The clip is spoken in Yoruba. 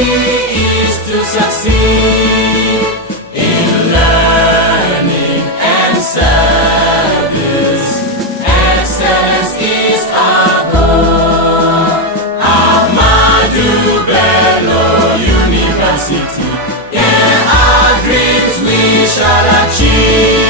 is to succeed in learning and service. Excellence is our goal. Ahmadu, Bello, University. Yeah, our dreams we shall achieve.